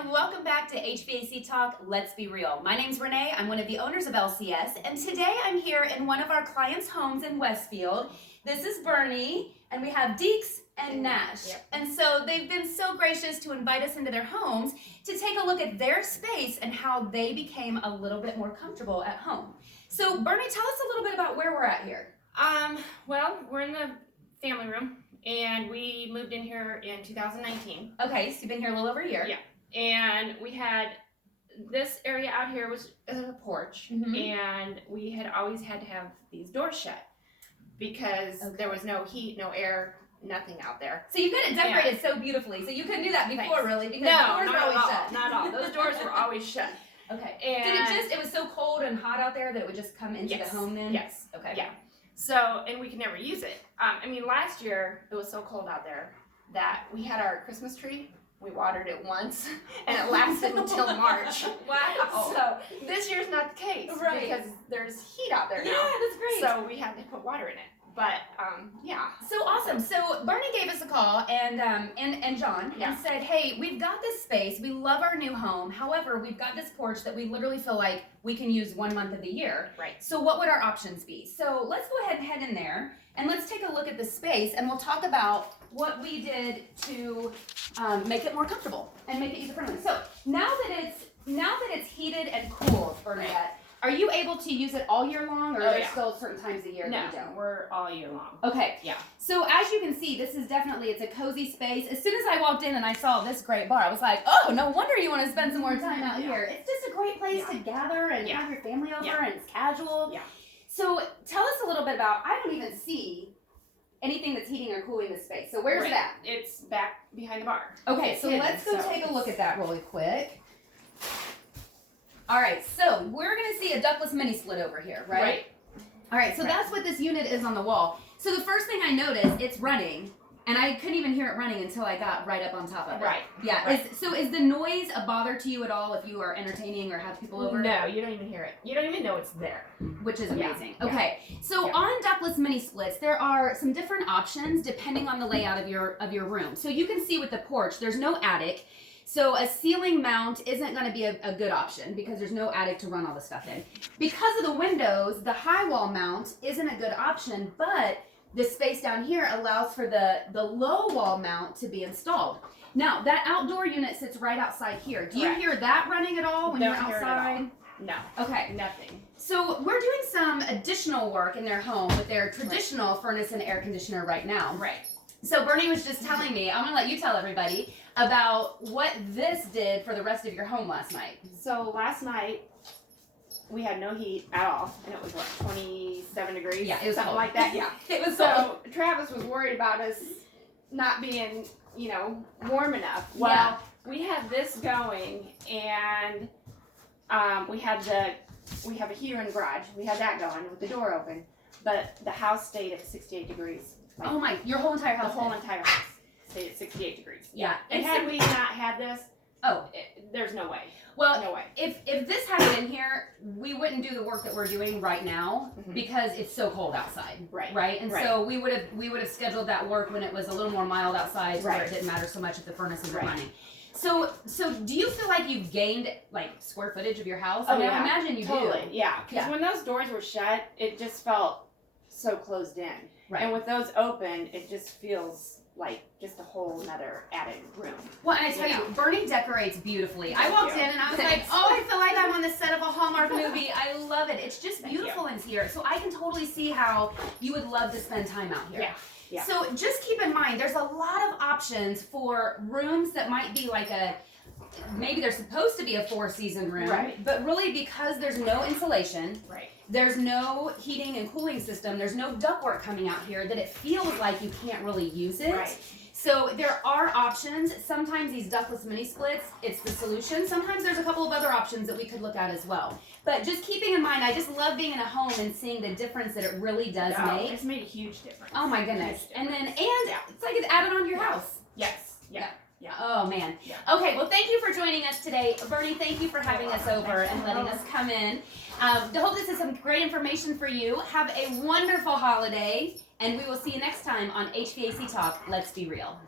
and welcome back to HVAC Talk, Let's Be Real. My name's Renee, I'm one of the owners of LCS, and today I'm here in one of our clients' homes in Westfield. This is Bernie, and we have Deeks and Nash. Yep. And so they've been so gracious to invite us into their homes to take a look at their space and how they became a little bit more comfortable at home. So Bernie, tell us a little bit about where we're at here. Well, we're in the family room, and we moved in here in 2019. Okay, so you've been here a little over a year. Yeah. And we had this area out here was a porch, and we had always had to have these doors shut because there was no heat, no air, nothing out there. So you got it decorated so beautifully. So you couldn't do that before, really, because the doors were always shut. Not at all. Those doors were always shut. Okay. And it was so cold and hot out there that it would just come into the home then? Yes. Okay. Yeah. So, and we could never use it. Last year it was so cold out there that we had our Christmas tree. We watered it once, and it lasted until March. Wow. So this year's not the case, Right. because there's heat out there now. Yeah, that's great. So we had to put water in it. But yeah. So awesome. So Bernie gave us a call and John Yeah. and said, hey, we've got this space. We love our new home. However, we've got this porch that we literally feel like we can use 1 month of the year. Right. So what would our options be? So let's go ahead and head in there and let's take a look at the space and we'll talk about what we did to make it more comfortable and make it user friendly. So now that it's heated and cooled, Bernadette, are you able to use it all year long, or are there still certain times a year that you don't? We're all year long. Okay. Yeah. So as you can see, this is definitely, it's a cozy space. As soon as I walked in and I saw this great bar, I was like, oh, no wonder you want to spend some more time out here. It's just a great place to gather and have your family over, and it's casual. Yeah. So tell us a little bit about, I don't even see anything that's heating or cooling this space. So where's that? It's back behind the bar. Okay, so let's go take a look at that really quick. All right, so we're going to see a ductless mini split over here, right? All right, so that's what this unit is on the wall. So the first thing I noticed, it's running, and I couldn't even hear it running until I got right up on top of it. Right. Yeah. Right. Is the noise a bother to you at all if you are entertaining or have people over? No, you don't even hear it. You don't even know it's there. Which is amazing. Yeah. Okay, so on ductless mini splits, there are some different options depending on the layout of your room. So you can see with the porch, there's no attic. So a ceiling mount isn't going to be a good option because there's no attic to run all the stuff in. Because of the windows, the high wall mount isn't a good option, but the space down here allows for the low wall mount to be installed. Now, that outdoor unit sits right outside here. Do you hear that running at all when you're outside? No. Okay. Nothing. So we're doing some additional work in their home with their traditional furnace and air conditioner right now. Right. So Bernie was just telling me, I'm going to let you tell everybody about what this did for the rest of your home last night. So last night, we had no heat at all, and it was, 27 degrees? Yeah, it was something cold. like that, yeah. It was So Travis was worried about us not being, warm enough. Well, we had this going, and we have a heater in the garage. We had that going with the door open, but the house stayed at 68 degrees. Oh my, your whole entire house? The whole entire house stayed at 68 degrees. Yeah. And had we not had this, there's no way. Well, no way. If this had been here, we wouldn't do the work that we're doing right now because it's so cold outside. Right. Right? And so we would have scheduled that work when it was a little more mild outside, where it didn't matter so much if the furnace isn't running. So do you feel like you've gained square footage of your house? Oh, I imagine you do. Yeah. Because when those doors were shut, it just felt so closed in. Right. And with those open, it just feels like just a whole nother added room. Well, and I tell you, Bernie decorates beautifully. I walked in and I was like, oh, I feel like I'm on the set of a Hallmark movie. I love it. It's just beautiful in here. So I can totally see how you would love to spend time out here. Yeah. Yeah. So just keep in mind, there's a lot of options for rooms that might be maybe they're supposed to be a 4-season room, but really because there's no insulation, there's no heating and cooling system, there's no ductwork coming out here, that it feels like you can't really use it. So there are options. Sometimes these ductless mini splits, it's the solution. Sometimes there's a couple of other options that we could look at as well. But just keeping in mind, I just love being in a home and seeing the difference that it really does make. It's made a huge difference. Oh my goodness. And it's like it's added on to your house. Yes. Yeah. Yeah. Oh man. Yeah. Okay. Well, thank you for joining us today, Bernie. Thank you for having us over and letting us come in. I hope this is some great information for you. Have a wonderful holiday, and we will see you next time on HVAC Talk. Let's be real.